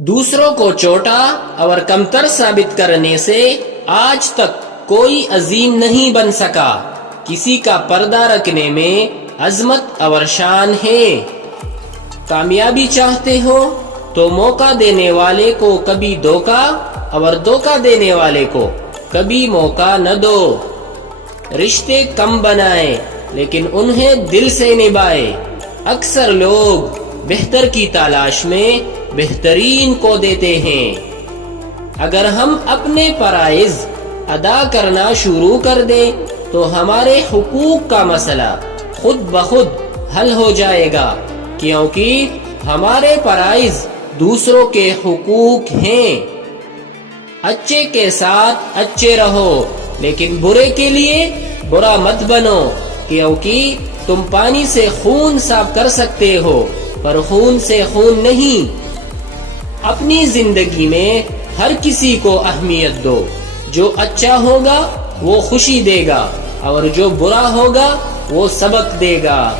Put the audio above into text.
دوسروں کو چھوٹا اور کمتر ثابت کرنے سے آج تک کوئی عظیم نہیں بن سکا۔ کسی کا پردہ رکھنے میں عظمت اور شان ہے۔ کامیابی چاہتے ہو تو موقع دینے والے کو کبھی دھوکا اور دھوکا دینے والے کو کبھی موقع نہ دو۔ رشتے کم بنائے لیکن انہیں دل سے نبھائے۔ اکثر لوگ بہتر کی تلاش میں بہترین کو دیتے ہیں۔ اگر ہم اپنے فرائض ادا کرنا شروع کر دیں تو ہمارے حقوق کا مسئلہ خود بخود حل ہو جائے گا، کیونکہ ہمارے فرائض دوسروں کے حقوق ہیں۔ اچھے کے ساتھ اچھے رہو لیکن برے کے لیے برا مت بنو، کیونکہ تم پانی سے خون صاف کر سکتے ہو پر خون سے خون نہیں۔ اپنی زندگی میں ہر کسی کو اہمیت دو۔ جو اچھا ہوگا وہ خوشی دے گا اور جو برا ہوگا وہ سبق دے گا۔